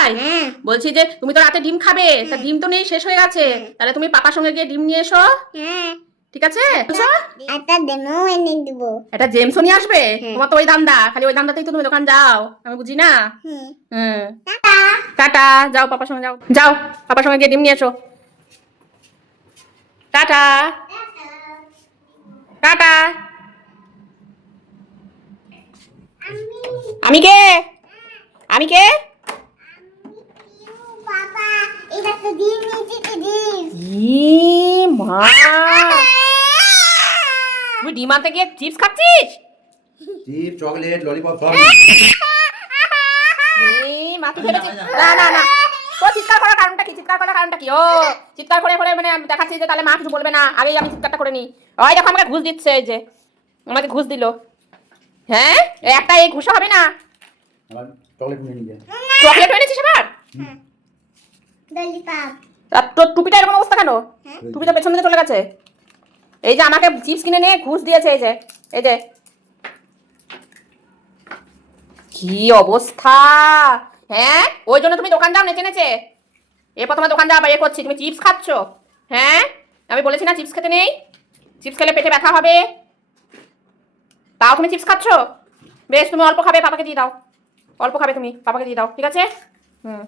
ভাই বলছি যে তুমি তো রাতে ডিম খাবে, তা ডিম তো নেই, শেষ হয়ে গেছে, তাহলে তুমি পাপার সঙ্গে গিয়ে ডিম নিয়ে এসো। ঠিক আছে? একটা ডেমো এনে দিব। এটা জেমসও নিয়ে আসবে? তোমার তো ওই ধান্দা, খালি ওই ধান্দাতেই তো তুমি দোকান যাও, আমি বুঝি না। হুম, টাটা, যাও পাপার সঙ্গে যাও, যাও পাপার সঙ্গে গিয়ে ডিম নিয়ে এসো। Tata tata. আমি কে? আমি কে? বাবা, এটা তো ডিম নিচে ডিম। ই মা, তুই ডিম আনতে গিয়ে চিপস খাচ্ছিস? চিপ, চকলেট, ললিপপ সব। মা তুই ভেবেছিস? না না না, তো চিৎকার করার কারণটা কি? চিৎকার করার কারণটা কি? ও চিৎকার করে করে মানে আমি দেখাচ্ছি যে তাহলে মা কিছু বলবে না, আগেই আমি চিৎকারটা করে নিই। ওই দেখো আমাকে ঘুষ দিচ্ছে, এই যে আমাকে ঘুষ দিল। হ্যাঁ, একটা এই ঘুষা হবে না। আবার চকলেট নিয়ে নিয়ে। চকলেট এনেছিস আবার? ললিপপ। আর তোর টুপিটা এরকম অবস্থা কেন? টুপিটা পেছন দিকে চলে গেছে। এই যে আমাকে চিপস কিনে নিয়ে ঘুষ দিয়েছে, এই যে এই যে কি অবস্থা। হ্যাঁ, ওই জন্য তুমি দোকান যাও নেচে নেচে? এ প্রথমে দোকান যাওয়া বাইরে করছি, তুমি চিপস খাচ্ছ? হ্যাঁ, আমি বলেছি না চিপস খেতে নেই, চিপস খেলে পেটে ব্যথা হবে। তাও তুমি চিপস খাচ্ছ? বেশ, তুমি অল্প খাবে, পাপাকে দিয়ে দাও। অল্প খাবে তুমি, পাপাকে দিয়ে দাও, ঠিক আছে? হুম।